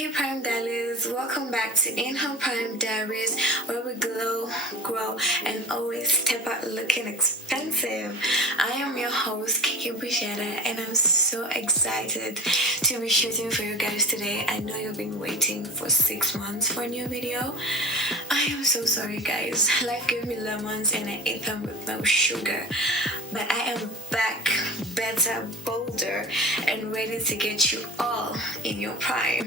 Hey Prime Diaries, welcome back to HER Prime Diaries, where we glow, grow, and always step out looking expensive. I am your host, Kiki Busheda, and I'm so excited to be shooting for you guys today. I know you've been waiting for 6 months for a new video. I am so sorry, guys. Life gave me lemons and I ate them with no sugar. But I am back, better, bolder, and ready to get you all in your prime.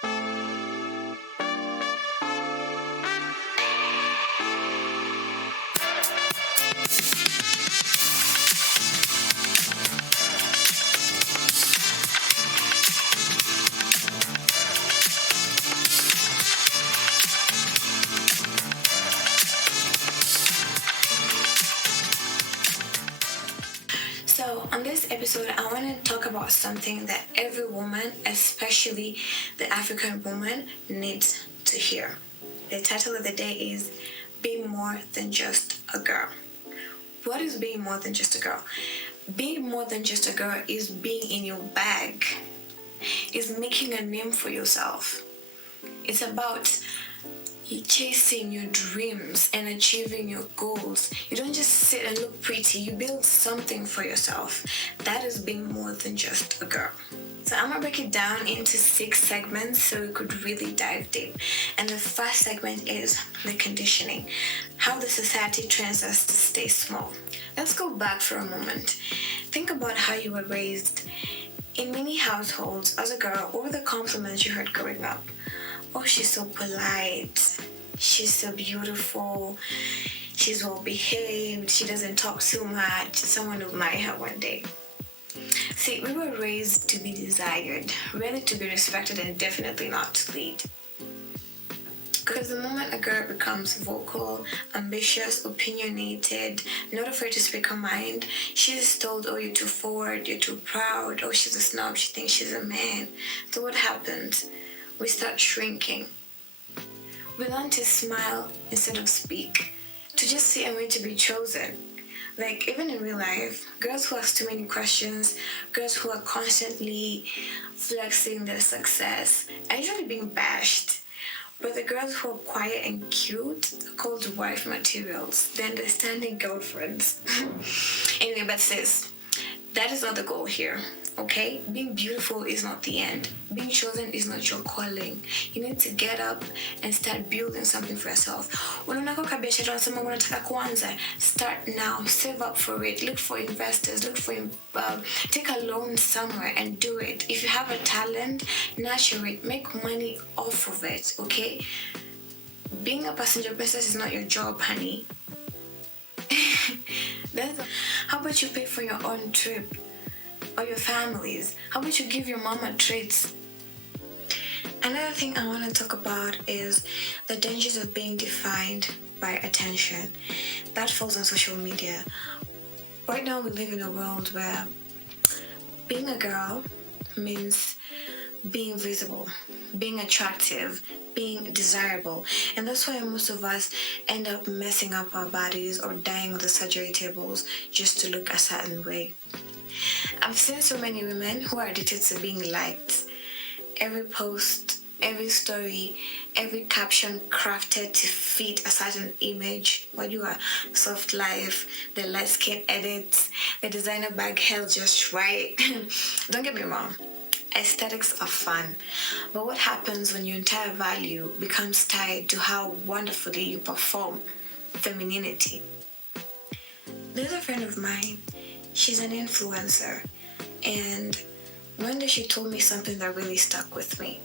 So on this episode, I want to talk about something that every woman, especially the African woman, needs to hear. The title of the day is Being More Than Just a Girl. What is being more than just a girl? Being more than just a girl is being in your bag, is making a name for yourself. It's about chasing your dreams and achieving your goals. You don't just sit and look pretty, you build something for yourself. That is being more than just a girl. So I'm gonna break it down into 6 segments so we could really dive deep. And the first segment is the conditioning, how the society trains us to stay small. Let's go back for a moment. Think about how you were raised. In many households, as a girl, what were the compliments you heard growing up? Oh, she's so polite, she's so beautiful, she's well behaved, she doesn't talk too much, someone will marry her one day. See, we were raised to be desired, ready to be respected, and definitely not to lead. Because the moment a girl becomes vocal, ambitious, opinionated, not afraid to speak her mind, she's told, oh, you're too forward, you're too proud, oh, she's a snob, she thinks she's a man. So what happens? We start shrinking. We learn to smile instead of speak, to just sit and wait to be chosen. Like, even in real life, girls who ask too many questions, girls who are constantly flexing their success, are usually being bashed. But the girls who are quiet and cute are called wife materials, the understanding girlfriends. Anyway, but sis, that is not the goal here. Okay, being beautiful is not the end. Being chosen is not your calling. You need to get up and start building something for yourself. Start now. Save up for it. Look for investors. Take a loan somewhere and do it. If you have a talent, nurture it. Make money off of it. Okay. Being a passenger princess is not your job, honey. How about you pay for your own trip? Or your families? How about you give your mama treats? Another thing I want to talk about is the dangers of being defined by attention. That falls on social media. Right now we live in a world where being a girl means being visible, being attractive, being desirable. And that's why most of us end up messing up our bodies or dying on the surgery tables just to look a certain way. I've seen so many women who are addicted to being liked. Every post, every story, every caption crafted to fit a certain image. What you are, soft life, the light skin edits, the designer bag held just right. Don't get me wrong, aesthetics are fun. But what happens when your entire value becomes tied to how wonderfully you perform femininity? There's a friend of mine. She's an influencer, and one day she told me something that really stuck with me.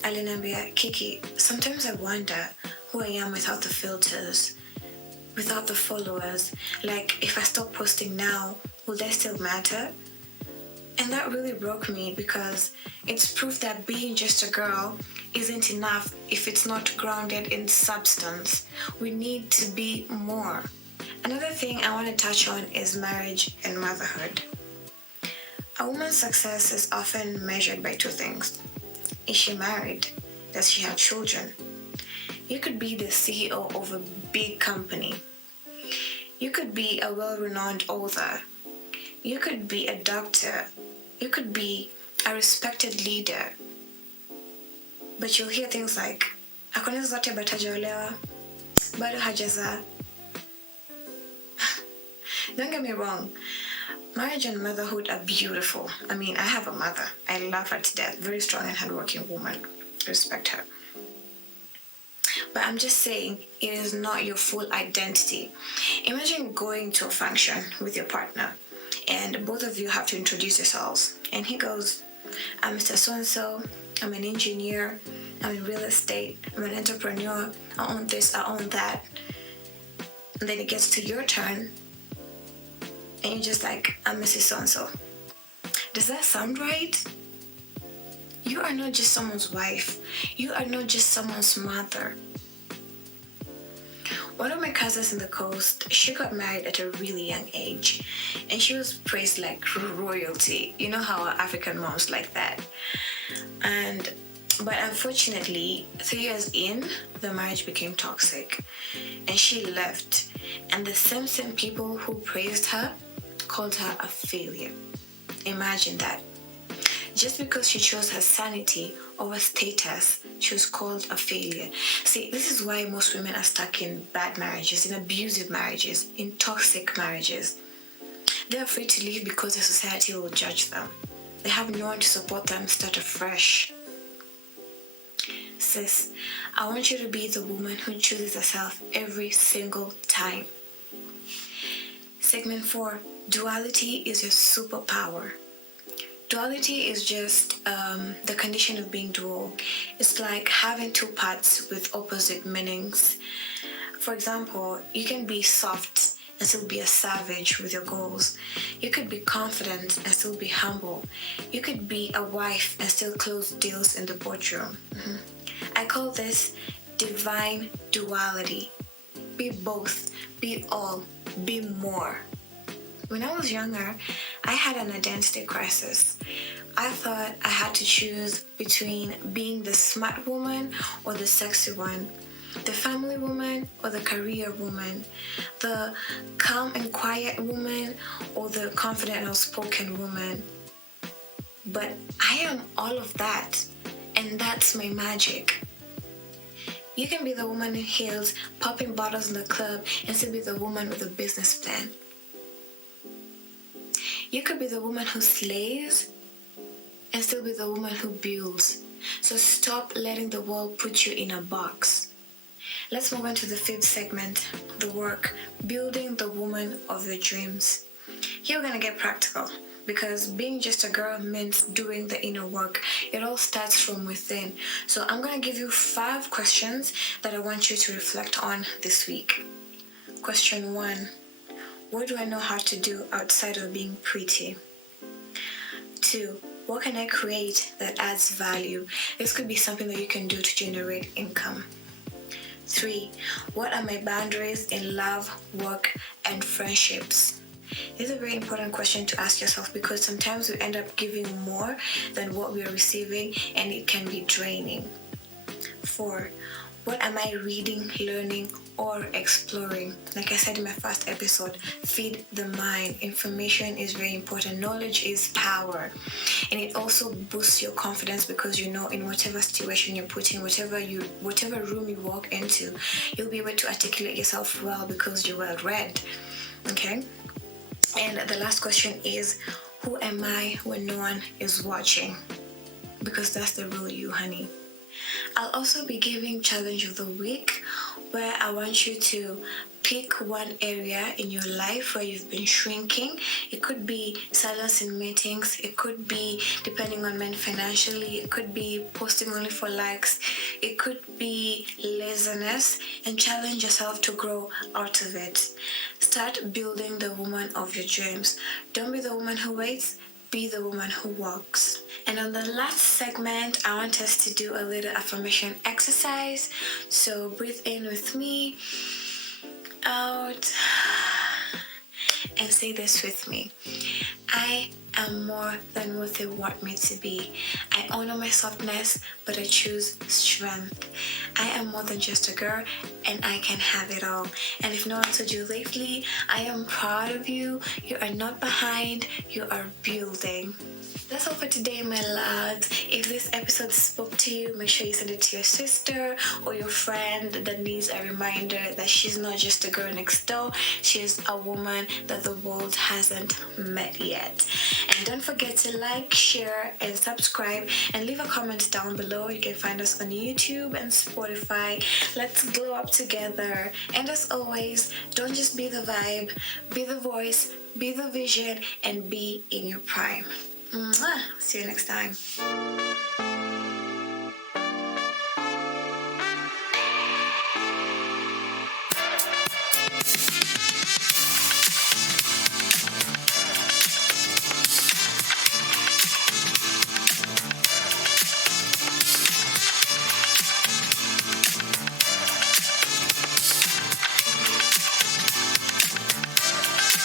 Alinambia, Kiki, sometimes I wonder who I am without the filters, without the followers. Like, if I stop posting now, will that still matter? And that really broke me because it's proof that being just a girl isn't enough if it's not grounded in substance. We need to be more. Another thing I want to touch on is marriage and motherhood. A woman's success is often measured by 2 things. Is she married? Does she have children? You could be the CEO of a big company. You could be a well-renowned author. You could be a doctor. You could be a respected leader. but you'll hear things like, akona zote but hajaolewa, bado hajazaa. Don't get me wrong, marriage and motherhood are beautiful. I mean, I have a mother. I love her to death. Very strong and hardworking woman. Respect her. But I'm just saying, it is not your full identity. Imagine going to a function with your partner, and both of you have to introduce yourselves. And he goes, I'm Mr. So-and-so, I'm an engineer, I'm in real estate, I'm an entrepreneur, I own this, I own that. And then it gets to your turn, and you're just like, I'm Mrs. So-and-so. Does that sound right? You are not just someone's wife. You are not just someone's mother. One of my cousins in the coast, she got married at a really young age, and she was praised like royalty. You know how our African moms like that. But unfortunately, 3 years in, the marriage became toxic, and she left. And the same people who praised her called her a failure. Imagine that. Just because she chose her sanity over status, she was called a failure. See, this is why most women are stuck in bad marriages, in abusive marriages, in toxic marriages. They're afraid to leave because the society will judge them. They have no one to support them start afresh. Sis, I want you to be the woman who chooses herself every single time. Segment 4, duality is your superpower. Duality is just the condition of being dual. It's like having two parts with opposite meanings. For example, you can be soft and still be a savage with your goals. You could be confident and still be humble. You could be a wife and still close deals in the boardroom. I call this divine duality. Be both, be all, be more. When I was younger, I had an identity crisis. I thought I had to choose between being the smart woman or the sexy one, the family woman or the career woman, the calm and quiet woman or the confident and outspoken woman. But I am all of that, and that's my magic. You can be the woman in heels, popping bottles in the club, and still be the woman with a business plan. You could be the woman who slays and still be the woman who builds. So stop letting the world put you in a box. Let's move on to the 5th segment, the work, building the woman of your dreams. Here we're going to get practical, because being just a girl means doing the inner work. It all starts from within. So I'm going to give you 5 questions that I want you to reflect on this week. Question 1. What do I know how to do outside of being pretty? 2. What can I create that adds value? This could be something that you can do to generate income. 3. What are my boundaries in love, work, and friendships? This is a very important question to ask yourself, because sometimes we end up giving more than what we are receiving, and it can be draining. 4. What am I reading, learning, or exploring? Like I said in my first episode, feed the mind. Information is very important. Knowledge is power. And it also boosts your confidence, because you know in whatever situation you're put in, whatever room you walk into, you'll be able to articulate yourself well because you're well read. Okay? And the last question is, who am I when no one is watching? Because that's the real you, honey. I'll also be giving challenge of the week, where I want you to pick one area in your life where you've been shrinking. It could be silence in meetings. It could be depending on men financially. It could be posting only for likes. It could be laziness, and challenge yourself to grow out of it. Start building the woman of your dreams. Don't be the woman who waits. Be the woman who walks. And on the last segment, I want us to do a little affirmation exercise. So breathe in with me, out, and say this with me. I am more than what they want me to be. I honor my softness, but I choose strength. I am more than just a girl, and I can have it all. And if no one told you lately, I am proud of you. You are not behind, you are building. That's all for today, my loves. If this episode spoke to you, make sure you send it to your sister or your friend that needs a reminder that she's not just a girl next door, she's a woman that the world hasn't met yet. And don't forget to like, share, and subscribe, and leave a comment down below. You can find us on YouTube and Spotify. Let's glow up together. And as always, don't just be the vibe, be the voice, be the vision, and be in your prime. Mwah. See you next time.